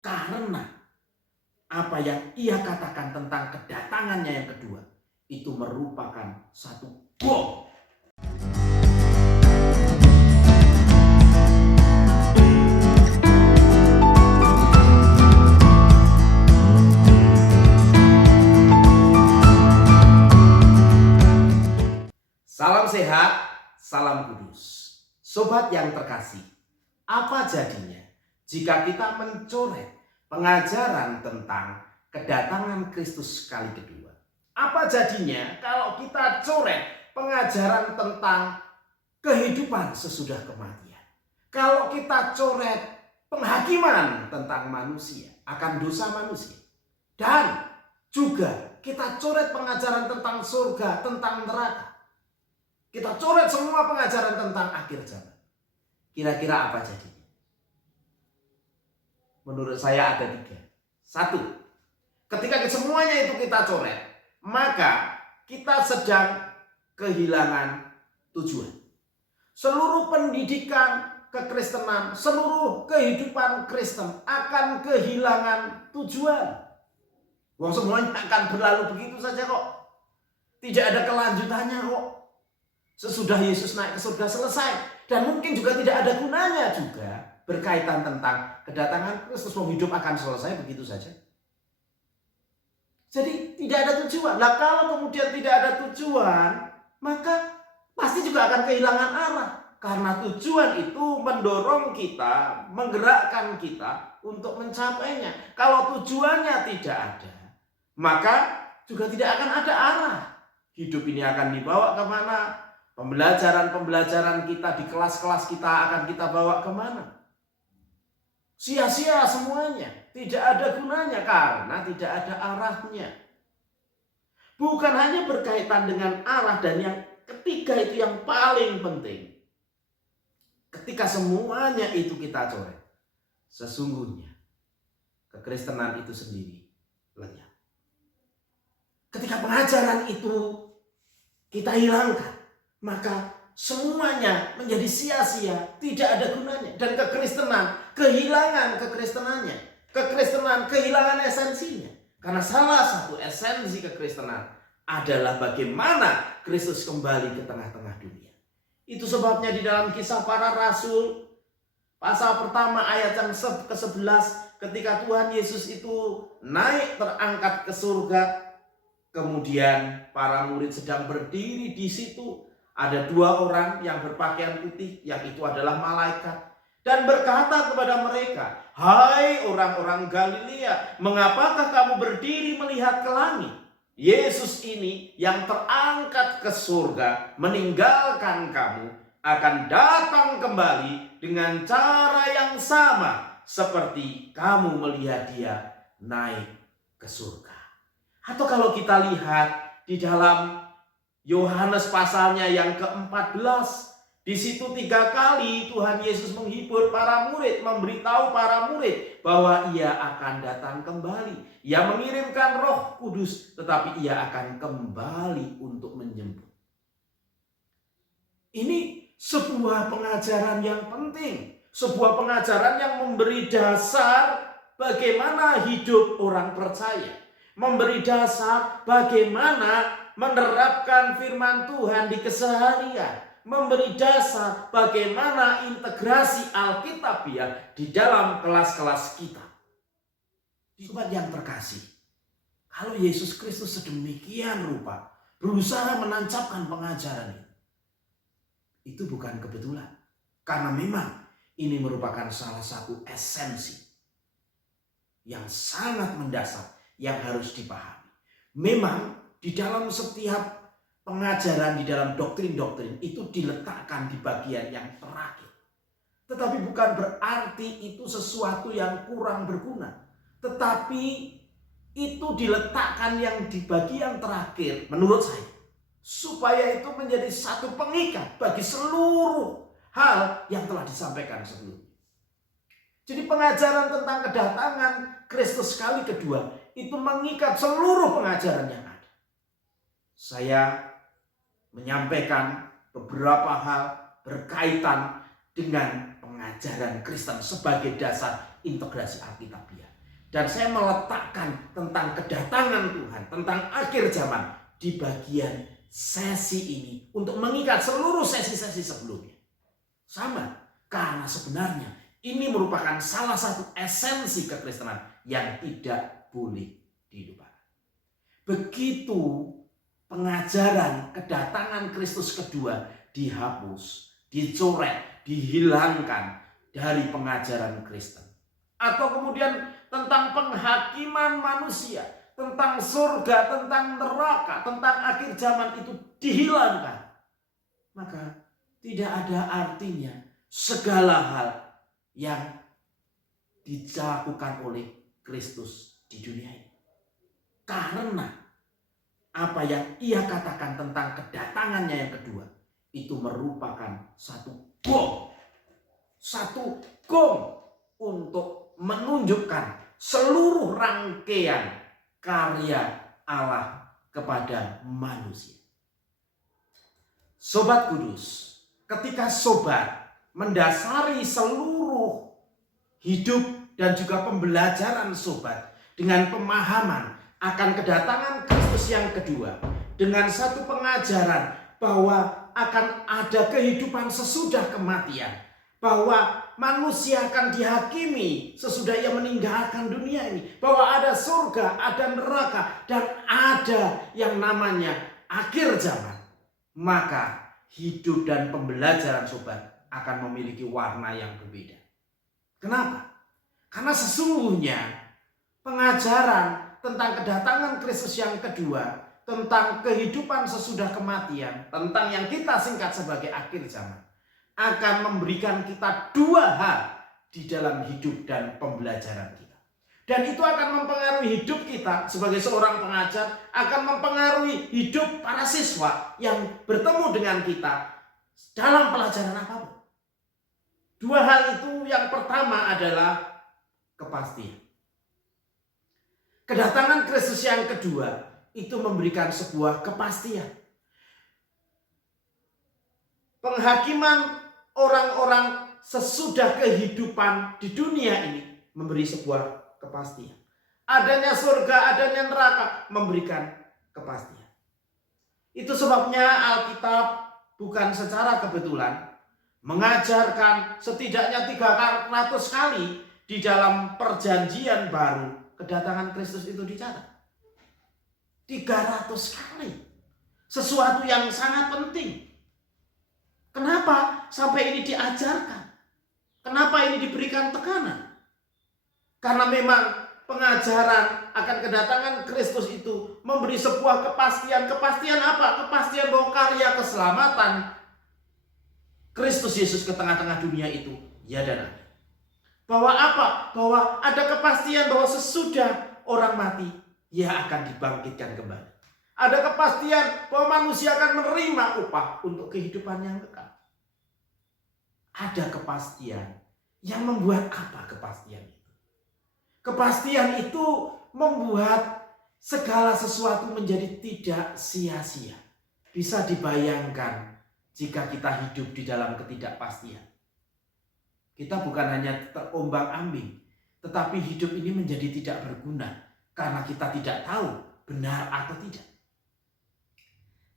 Karena apa yang ia katakan tentang kedatangannya yang kedua itu merupakan satu bom. Salam sehat, salam kudus. Sobat yang terkasih, apa jadinya jika kita mencoret pengajaran tentang kedatangan Kristus kali kedua? Apa jadinya kalau kita coret pengajaran tentang kehidupan sesudah kematian? Kalau kita coret penghakiman tentang manusia, akan dosa manusia. Dan juga kita coret pengajaran tentang surga, tentang neraka. Kita coret semua pengajaran tentang akhir zaman. Kira-kira apa jadinya? Menurut saya ada 3. 1, ketika semuanya itu kita coret, maka kita sedang kehilangan tujuan. Seluruh pendidikan kekristenan, seluruh kehidupan Kristen akan kehilangan tujuan. Wong semuanya akan berlalu begitu saja kok. Tidak ada kelanjutannya kok. Sesudah Yesus naik ke surga selesai. Dan mungkin juga tidak ada gunanya juga berkaitan tentang kedatangan Kristus. Hidup akan selesai begitu saja. Jadi tidak ada tujuan. Nah kalau kemudian tidak ada tujuan, maka pasti juga akan kehilangan arah. Karena tujuan itu mendorong kita, menggerakkan kita untuk mencapainya. Kalau tujuannya tidak ada, maka juga tidak akan ada arah. Hidup ini akan dibawa kemana? Pembelajaran kita di kelas-kelas kita akan kita bawa kemana? Sia-sia semuanya. Tidak ada gunanya karena tidak ada arahnya. Bukan hanya berkaitan dengan arah, dan yang ketiga itu yang paling penting. Ketika semuanya itu kita coret, sesungguhnya kekristenan itu sendiri lenyap. Ketika pengajaran itu kita hilangkan, maka semuanya menjadi sia-sia, tidak ada gunanya. Dan kekristenan kehilangan kekristenannya. Kekristenan kehilangan esensinya. Karena salah satu esensi kekristenan adalah bagaimana Kristus kembali ke tengah-tengah dunia. Itu sebabnya di dalam Kisah Para Rasul pasal pertama ayat yang ke-11, ketika Tuhan Yesus itu naik terangkat ke surga, kemudian para murid sedang berdiri di situ. Ada 2 orang yang berpakaian putih, yang itu adalah malaikat, dan berkata kepada mereka, "Hai orang-orang Galilea, mengapakah kamu berdiri melihat ke langit? Yesus ini yang terangkat ke surga meninggalkan kamu akan datang kembali dengan cara yang sama seperti kamu melihat dia naik ke surga." Atau kalau kita lihat di dalam Yohanes pasalnya yang ke-14, di situ 3 kali Tuhan Yesus menghibur para murid, memberitahu para murid bahwa ia akan datang kembali. Ia mengirimkan Roh Kudus, tetapi ia akan kembali untuk menjemput. Ini sebuah pengajaran yang penting, sebuah pengajaran yang memberi dasar bagaimana hidup orang percaya, memberi dasar bagaimana menerapkan firman Tuhan di keseharian, memberi dasar bagaimana integrasi Alkitabiah di dalam kelas-kelas kita. Sobat yang terkasih, kalau Yesus Kristus sedemikian rupa berusaha menancapkan pengajaran itu bukan kebetulan. Karena memang ini merupakan salah satu esensi yang sangat mendasar yang harus dipahami. Memang di dalam setiap pengajaran, di dalam doktrin-doktrin itu diletakkan di bagian yang terakhir. Tetapi bukan berarti itu sesuatu yang kurang berguna. Tetapi itu diletakkan yang di bagian terakhir menurut saya, supaya itu menjadi satu pengikat bagi seluruh hal yang telah disampaikan sebelumnya. Jadi pengajaran tentang kedatangan Kristus kali kedua itu mengikat seluruh pengajaran yang ada. Saya menyampaikan beberapa hal berkaitan dengan pengajaran Kristen sebagai dasar integrasi Alkitabiah. Dan saya meletakkan tentang kedatangan Tuhan, tentang akhir zaman di bagian sesi ini untuk mengikat seluruh sesi-sesi sebelumnya. Sama, karena sebenarnya ini merupakan salah satu esensi kekristenan yang tidak boleh dilupakan. Begitu pengajaran kedatangan Kristus kedua dihapus, dicoret, dihilangkan dari pengajaran Kristen. Atau kemudian tentang penghakiman manusia, tentang surga, tentang neraka, tentang akhir zaman itu dihilangkan. Maka tidak ada artinya segala hal yang dilakukan oleh Kristus di dunia ini. Karena apa yang ia katakan tentang kedatangannya yang kedua itu merupakan satu gong untuk menunjukkan seluruh rangkaian karya Allah kepada manusia. Sobat Kudus, ketika sobat mendasari seluruh hidup dan juga pembelajaran sobat dengan pemahaman akan kedatangan Kristus yang kedua, dengan satu pengajaran bahwa akan ada kehidupan sesudah kematian, bahwa manusia akan dihakimi sesudah ia meninggalkan dunia ini, bahwa ada surga, ada neraka, dan ada yang namanya akhir zaman, maka hidup dan pembelajaran sobat akan memiliki warna yang berbeda. Kenapa? Karena sesungguhnya pengajaran tentang kedatangan Kristus yang kedua, tentang kehidupan sesudah kematian, tentang yang kita singkat sebagai akhir zaman, akan memberikan kita dua hal di dalam hidup dan pembelajaran kita. Dan itu akan mempengaruhi hidup kita sebagai seorang pengajar, akan mempengaruhi hidup para siswa yang bertemu dengan kita dalam pelajaran apapun. Dua hal itu, yang pertama adalah kepastian. Kedatangan Kristus yang kedua itu memberikan sebuah kepastian. Penghakiman orang-orang sesudah kehidupan di dunia ini memberi sebuah kepastian. Adanya surga, adanya neraka memberikan kepastian. Itu sebabnya Alkitab bukan secara kebetulan mengajarkan setidaknya 300 kali di dalam perjanjian baru kedatangan Kristus itu dicatat. 300 kali. Sesuatu yang sangat penting. Kenapa sampai ini diajarkan? Kenapa ini diberikan tekanan? Karena memang pengajaran akan kedatangan Kristus itu memberi sebuah kepastian. Kepastian apa? Kepastian bahwa karya keselamatan Kristus Yesus ke tengah-tengah dunia itu ya dan ada. Bahwa apa? Bahwa ada kepastian bahwa sesudah orang mati, ia akan dibangkitkan kembali. Ada kepastian bahwa manusia akan menerima upah untuk kehidupan yang kekal. Ada kepastian yang membuat apa kepastian itu? Kepastian itu membuat segala sesuatu menjadi tidak sia-sia. Bisa dibayangkan jika kita hidup di dalam ketidakpastian. Kita bukan hanya terombang-ambing, tetapi hidup ini menjadi tidak berguna karena kita tidak tahu benar atau tidak.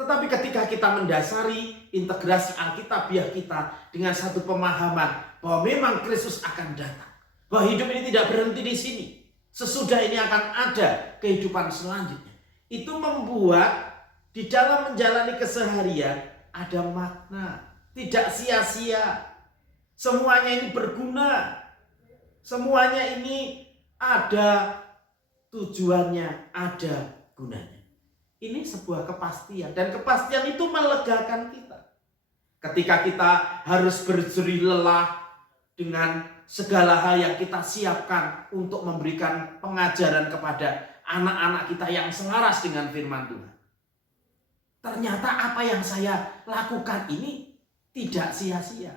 Tetapi ketika kita mendasari integrasi Alkitabiah kita dengan satu pemahaman bahwa memang Kristus akan datang, bahwa hidup ini tidak berhenti di sini, sesudah ini akan ada kehidupan selanjutnya, itu membuat di dalam menjalani keseharian ada makna, tidak sia-sia. Semuanya ini berguna, semuanya ini ada tujuannya, ada gunanya. Ini sebuah kepastian, dan kepastian itu melegakan kita. Ketika kita harus berjerih lelah dengan segala hal yang kita siapkan untuk memberikan pengajaran kepada anak-anak kita yang selaras dengan firman Tuhan. Ternyata apa yang saya lakukan ini tidak sia-sia.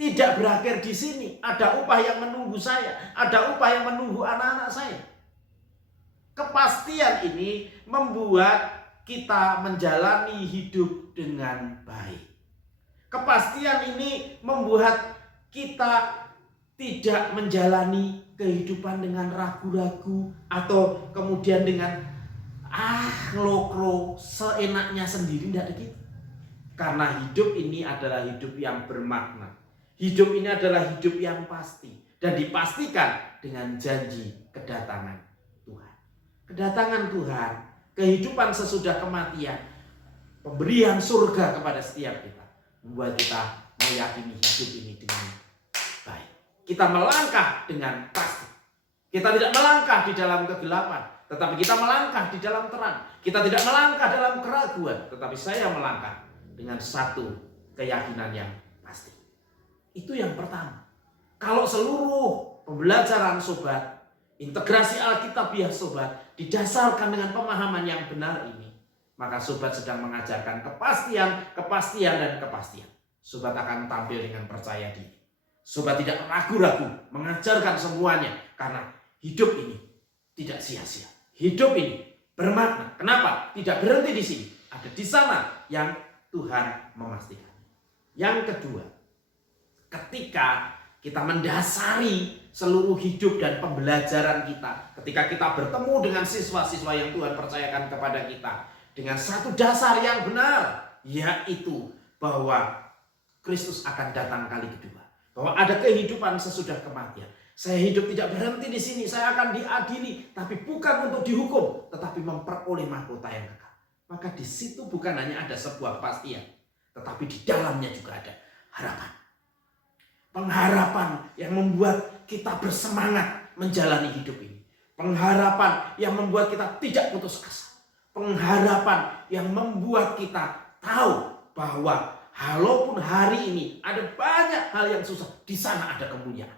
Tidak berakhir di sini. Ada upah yang menunggu saya, ada upah yang menunggu anak-anak saya. Kepastian ini membuat kita menjalani hidup dengan baik. Kepastian ini membuat kita tidak menjalani kehidupan dengan ragu-ragu atau kemudian dengan ngelokro seenaknya sendiri, tidak ada gitu. Karena hidup ini adalah hidup yang bermakna. Hidup ini adalah hidup yang pasti dan dipastikan dengan janji kedatangan Tuhan. Kedatangan Tuhan, kehidupan sesudah kematian, pemberian surga kepada setiap kita, membuat kita meyakini hidup ini dengan baik. Kita melangkah dengan pasti. Kita tidak melangkah di dalam kegelapan, tetapi kita melangkah di dalam terang. Kita tidak melangkah dalam keraguan, tetapi saya melangkah dengan satu keyakinan yang pasti. Itu yang pertama. Kalau seluruh pembelajaran sobat, integrasi Alkitabiah sobat didasarkan dengan pemahaman yang benar ini, maka sobat sedang mengajarkan kepastian dan kepastian. Sobat akan tampil dengan percaya diri. Sobat tidak ragu-ragu mengajarkan semuanya karena hidup ini tidak sia-sia. Hidup ini bermakna. Kenapa? Tidak berhenti di sini. Ada di sana yang Tuhan memastikan. Yang kedua, ketika kita mendasari seluruh hidup dan pembelajaran kita, ketika kita bertemu dengan siswa-siswa yang Tuhan percayakan kepada kita dengan satu dasar yang benar, yaitu bahwa Kristus akan datang kali kedua, bahwa ada kehidupan sesudah kematian. Saya hidup tidak berhenti di sini, saya akan diadili, tapi bukan untuk dihukum, tetapi memperoleh mahkota yang kekal. Maka di situ bukan hanya ada sebuah kepastian, tetapi di dalamnya juga ada harapan. Pengharapan yang membuat kita bersemangat menjalani hidup ini. Pengharapan yang membuat kita tidak putus asa. Pengharapan yang membuat kita tahu bahwa walaupun hari ini ada banyak hal yang susah, di sana ada kemuliaan.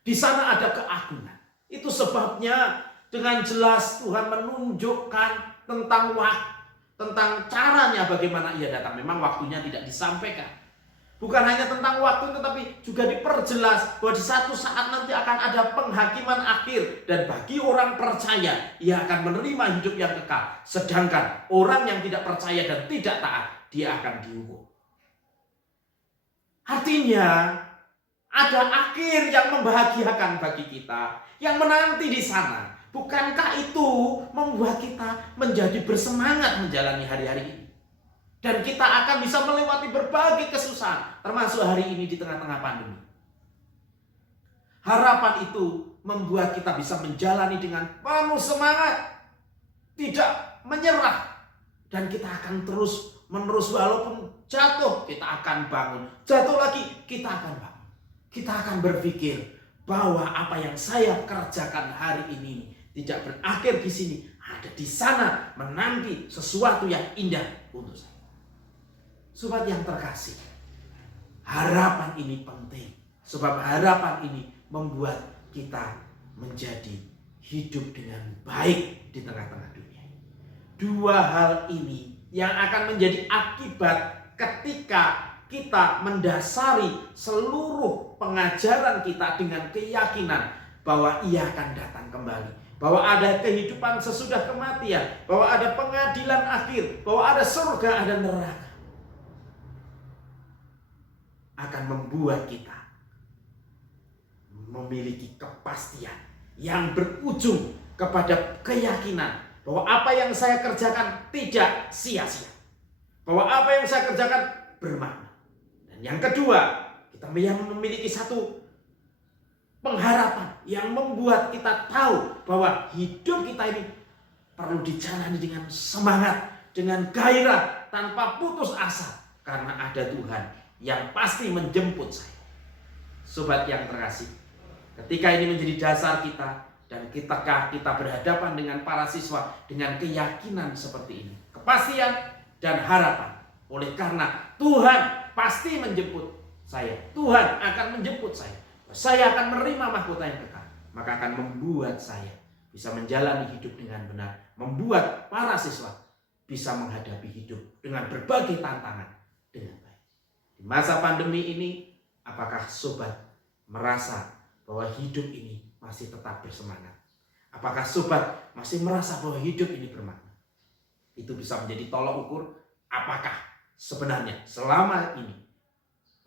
Di sana ada keagungan. Itu sebabnya dengan jelas Tuhan menunjukkan tentang waktu, tentang caranya bagaimana ia datang. Memang waktunya tidak disampaikan. Bukan hanya tentang waktu, tetapi juga diperjelas bahwa di satu saat nanti akan ada penghakiman akhir. Dan bagi orang percaya, ia akan menerima hidup yang kekal. Sedangkan orang yang tidak percaya dan tidak taat, dia akan dihukum. Artinya, ada akhir yang membahagiakan bagi kita, yang menanti di sana. Bukankah itu membuat kita menjadi bersemangat menjalani hari-hari ini? Dan kita akan bisa melewati berbagai kesusahan, termasuk hari ini di tengah-tengah pandemi. Harapan itu membuat kita bisa menjalani dengan penuh semangat, tidak menyerah. Dan kita akan terus menerus, walaupun jatuh, kita akan bangun. Jatuh lagi, kita akan bangun. Kita akan berpikir bahwa apa yang saya kerjakan hari ini tidak berakhir di sini. Ada di sana menanti sesuatu yang indah untuk saya. Sobat yang terkasih, harapan ini penting. Sebab harapan ini membuat kita menjadi hidup dengan baik di tengah-tengah dunia. Dua hal ini yang akan menjadi akibat ketika kita mendasari seluruh pengajaran kita dengan keyakinan bahwa ia akan datang kembali. Bahwa ada kehidupan sesudah kematian. Bahwa ada pengadilan akhir. Bahwa ada surga, ada neraka. Akan membuat kita memiliki kepastian yang berujung kepada keyakinan bahwa apa yang saya kerjakan tidak sia-sia. Bahwa apa yang saya kerjakan bermakna. Dan yang kedua, kita memiliki satu pengharapan yang membuat kita tahu bahwa hidup kita ini perlu dijalani dengan semangat, dengan gairah, tanpa putus asa. Karena ada Tuhan yang pasti menjemput saya. Sobat yang terkasih, ketika ini menjadi dasar kita, dan ketika kita berhadapan dengan para siswa dengan keyakinan seperti ini, kepastian dan harapan, oleh karena Tuhan pasti menjemput saya, Tuhan akan menjemput saya akan menerima mahkota yang kekal, maka akan membuat saya bisa menjalani hidup dengan benar, membuat para siswa bisa menghadapi hidup dengan berbagai tantangan dengan baik. Di masa pandemi ini, apakah sobat merasa bahwa hidup ini masih tetap bersemangat? Apakah sobat masih merasa bahwa hidup ini bermakna? Itu bisa menjadi tolok ukur apakah sebenarnya selama ini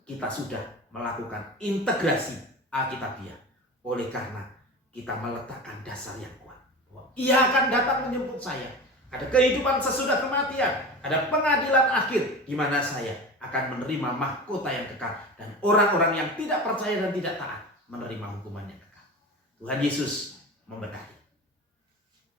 kita sudah melakukan integrasi Alkitabiah. Oleh karena kita meletakkan dasar yang kuat. Bahwa Ia akan datang menjemput saya. Ada kehidupan sesudah kematian. Ada pengadilan akhir di mana saya akan menerima mahkota yang kekal. Dan orang-orang yang tidak percaya dan tidak taat menerima hukuman yang kekal. Tuhan Yesus memberkati.